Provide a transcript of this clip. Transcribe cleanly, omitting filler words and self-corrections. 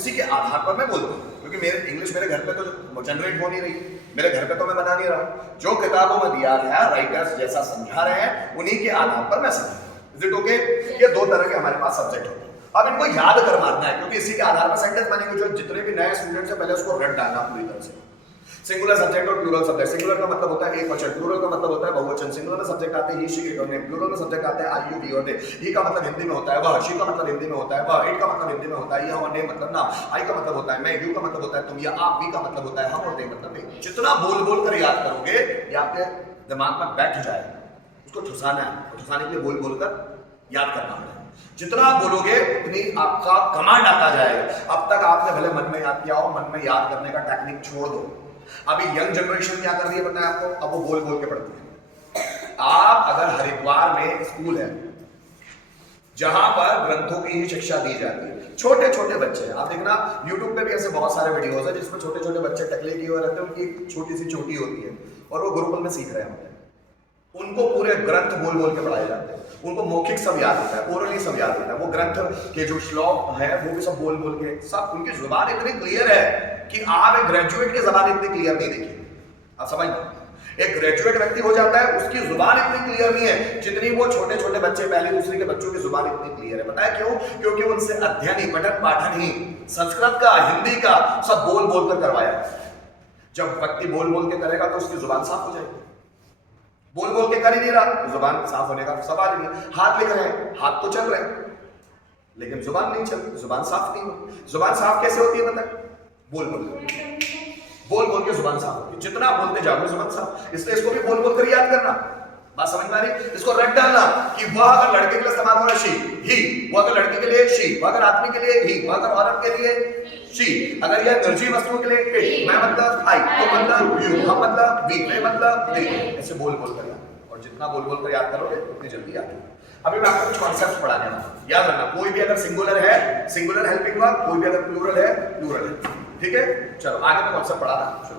इसी के आधार पर मैं बोलता हूँ, क्योंकि मेरे इंग्लिश मेरे घर पे तो जनरेट हो नहीं रही, मेरे घर पे तो मैं बना नहीं रहा, जो किताबों में दिया है राइटर्स जैसा समझा रहे हैं उन्हीं के आधार पर मैं समझता हूँ। Is it okay? ये दो तरह के हमारे पास सब्जेक्ट होते हैं। अब इनको याद कर मारना है, क्योंकि इसी के आधार पर सेंटेंस बनेंगे। जो जितने भी नए स्टूडेंट्स हैं पहले उसको रट डालना पूरी तरह से। सिंगुलर सब्जेक्ट और प्लूरल सब्जेक्ट। सिंगुलर का मतलब होता है एक वचन, प्लूरल का मतलब होता है बहुवचन। सिंगुलर में सब्जेक्ट आते हैं ही, शी, इट और दे, प्लूरल में सब्जेक्ट आते हैं आई, यू, वी और दे। ही का मतलब हिंदी में होता है वह, शी का मतलब हिंदी में होता है वह, इट का मतलब हिंदी में होता है यह और दे मतलब नाम, आई का मतलब होता है मैं, यू का मतलब होता है तुम या आप, वी का मतलब होता है हम और दे मतलब नहीं। जितना बोल बोल कर याद करोगे ये आपके दिमाग में बैठ जाएगा। उसको ठुसाना है, ठुसाने के लिए बोल बोल कर याद करना है। जितना आप बोलोगे उतनी आपका कमांड आता जाएगा। अब तक आपने भले मन में याद किया हो, मन में याद करने का टेक्निक छोड़ दो। अभी यंग जनरेशन क्या कर रही है पता है आपको? अब वो बोल बोल के पढ़ती है। आप अगर हरिद्वार में स्कूल है जहां पर ग्रंथों की ही शिक्षा दी जाती है, छोटे छोटे बच्चे हैं, आप देखना YouTube पे भी ऐसे बहुत सारे वीडियोस हैं जिसमें छोटे छोटे बच्चे टकले किए हुए रहते हैं, उनकी एक छोटी सी चोटी होती है और वो गुरुकुल में सीख रहे होते हैं। उनको पूरे ग्रंथ बोल बोल के पढ़ाए जाते हैं, उनको मौखिक सब याद होता है, ओरली सब याद होता है। वो ग्रंथ के जो श्लोक है वो भी सब बोल बोल के सब, उनकी जुबान इतनी क्लियर है कि आप एक ग्रेजुएट की जुबान इतनी क्लियर नहीं देखी। आप समझ, एक ग्रेजुएट व्यक्ति हो जाता है उसकी जुबान इतनी क्लियर नहीं है जितनी वो छोटे छोटे बच्चे, पहले दूसरे के बच्चों की जुबान इतनी क्लियर है। पता है क्यों? क्योंकि उनसे अध्ययन ही, पठन पाठन ही, संस्कृत का, हिंदी का सब बोल बोल कर करवाया। जब व्यक्ति बोल बोल के करेगा तो उसकी जुबान साफ हो जाएगी। बोल बोल के कर ही नहीं रहा, जुबान साफ होने का सवाल ही नहीं। हाथ लिख रहे हैं, हाथ तो चल रहे हैं लेकिन जुबान नहीं चल, जुबान साफ नहीं हो। जुबान साफ कैसे होती है पता है? बोल बोल के जुबान साफ होती है। जितना बोलते जाओगे जुबान साफ। इसलिए इसको भी बोल बोल कर याद करना। बात समझ में आ रही? इसको रट डालना कि वह अगर लड़के के लिए इस्तेमाल हो रहा है शी, ही, वो अगर लड़की के लिए शी, वो अगर आदमी के लिए ही, वो अगर औरत के लिए शी, अगर यह निर्जीव वस्तुओं के लिए इट, मैं मतलब आई, तो मतलब यू, हम मतलब वी, मैं मतलब दे। ऐसे बोल बोल कर याद, और जितना बोल बोल कर याद करोगे उतनी जल्दी याद होगा। अभी मैं आपको कुछ कॉन्सेप्ट पढ़ाने वाला हूं, याद रखना। कोई भी अगर सिंगुलर है सिंगुलर हेल्पिंग वर्ब, कोई भी अगर प्लूरल है प्लूरल है। ठीक है, चलो आगे मैं कॉन्सेप्ट पढ़ाना शुरू।